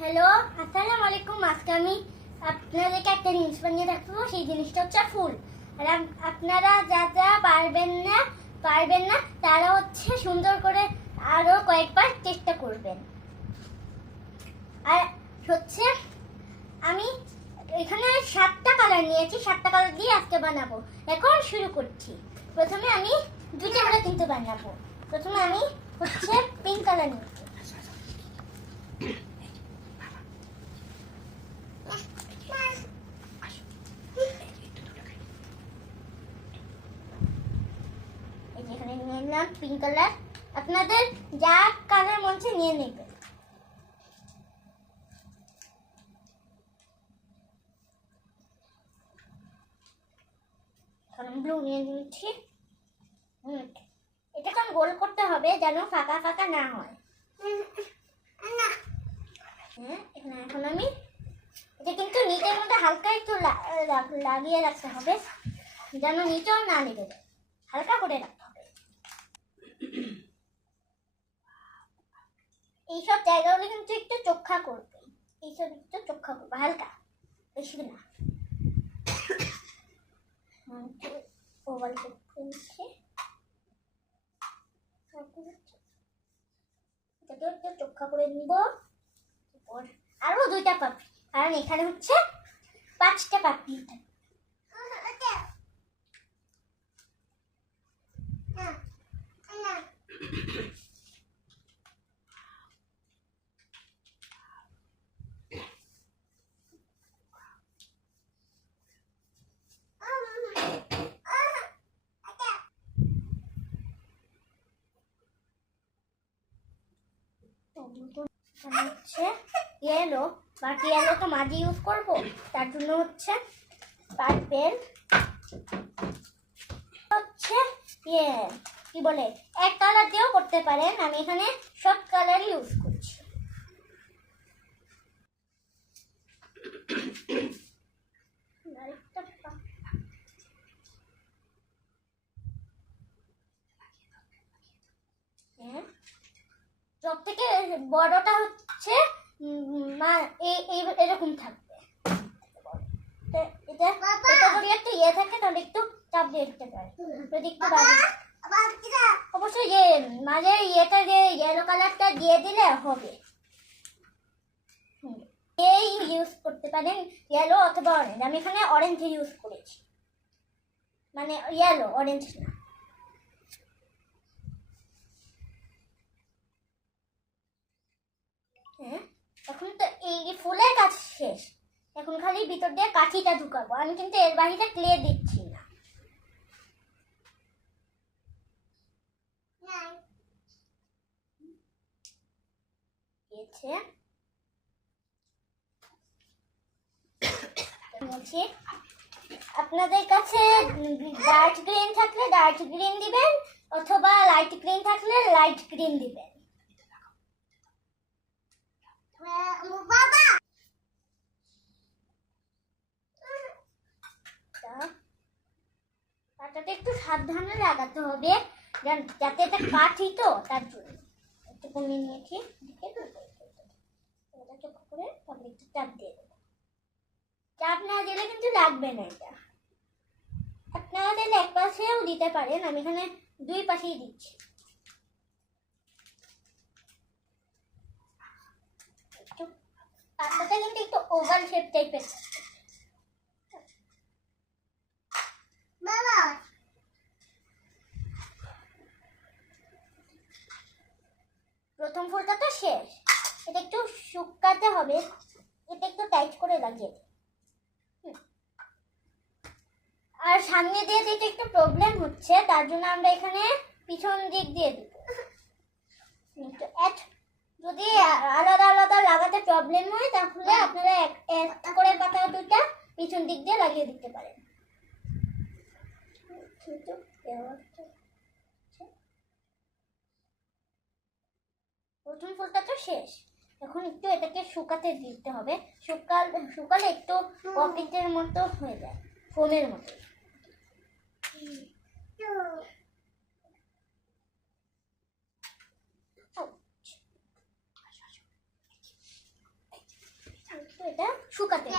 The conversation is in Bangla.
হ্যালো, আসসালামু আলাইকুম। আজকে আমি আপনাদেরকে একটা জিনিস বানিয়ে দেখাবো। সেই জিনিসটা হচ্ছে ফুল। আর আপনারা যারা পারবেন না তারা হচ্ছে সুন্দর করে আরো কয়েকবার চেষ্টা করবেন। আর হচ্ছে আমি এখানে 7টা কালার নিয়েছি, 7টা কালার দিয়ে আজকে বানাবো। এখন শুরু করছি। প্রথমে আমি 2টা করে কিন্তু বানাবো। প্রথমে আমি হচ্ছে পিঙ্ক কালার নিয়েছি। এখানে নিয়ে নিলাম পিঙ্ক কালার। আপনাদের যা কালার মন চায় নিয়ে নেবেন। এখন ব্লু নিয়ে নিচ্ছি। এটা এখন গোল করতে হবে যেন ফাঁকা ফাঁকা না হয়। এখন আমি এটা কিন্তু নিচের মধ্যে হালকা একটু লাগিয়ে রাখতে হবে যেন নিচেও না লেগে যায়। হালকা করে রাখতে হবে। এইসব জায়গাগুলো কিন্তু একটু চোখা করবে। এইসব একটু চোখা করবে, হালকা, বেশি না। ওভাল করতে নিচ্ছে। এটাকে একটু চোখা করে নিব। আরো 2টা পাপড়ি, কারণ এখানে হচ্ছে 5টা পাপড়ি থাকে। হচ্ছে ইয়েলো, বাট ইয়েলো তো মাঝে ইউজ করবো, তার জন্য হচ্ছে পার্পেল হচ্ছে কি বলে এক কালার দিয়েও করতে পারেন। আমি এখানে সব কালার ইউজ করছি। সব থেকে বড়টা হচ্ছে এরকম থাকবে। এটা যদি একটু থাকে তাহলে একটু চাপ দিয়ে দিতে পারে। অবশ্যই মাঝে ইয়েটা দিয়ে ইয়েলো কালারটা দিয়ে দিলে হবে। এই ইউজ করতে পারেন ইয়েলো অথবা অরেঞ্জ। আমি এখানে অরেঞ্জ ইউজ করেছি, মানে ইয়েলো, অরেঞ্জ না। এখন তো এই ফুলের কাজ শেষ। এখন খালি ভিতর দিয়ে কাঠিটা ঢুকাবো। আমি কিন্তু এর বাহিরে ক্লে দিচ্ছি না। আপনাদের কাছে ডার্ক গ্রিন থাকলে ডার্ক গ্রিন দিবেন, অথবা লাইট গ্রিন থাকলে লাইট গ্রিন দিবেন। পাতাটা একটু সাবধানে লাগাতে হবে যাতে এটা কাঠি তো, তার জন্য একটু কমিয়ে নিয়েছি। চোখ করে তারপরে একটু চাপ দিয়ে দেবো। চাপ না দিলে কিন্তু লাগবে না। এটা আপনারা চাইলে এক পাশেও দিতে পারেন। আমি এখানে 2 পাশেই দিচ্ছি। পাতাটা কিন্তু একটু ওভাল শেপ টাইপের। প্রথম ফুলটা তো শেষ, এটা একটু শুকাতে হবে। এটা একটু টাইট করে লাগিয়ে দিই। আর সামনে দিয়ে দিতে একটু প্রবলেম হচ্ছে, তার জন্য আমরা এখানে পিছন দিক দিয়ে দিব। যদি আলাদা আলাদা লাগাতে প্রবলেম হয় তাহলে আপনারা এক করে পাতা 2টা পিছন দিক দিয়ে লাগিয়ে দিতে পারেন। প্রথম ফুলটা তো শেষ। এখন একটু এটাকে শুকাতে দিতে হবে। শুকালে একটু পপিটের মতো হয়ে যায়, ফোমের মতো। শুকাতে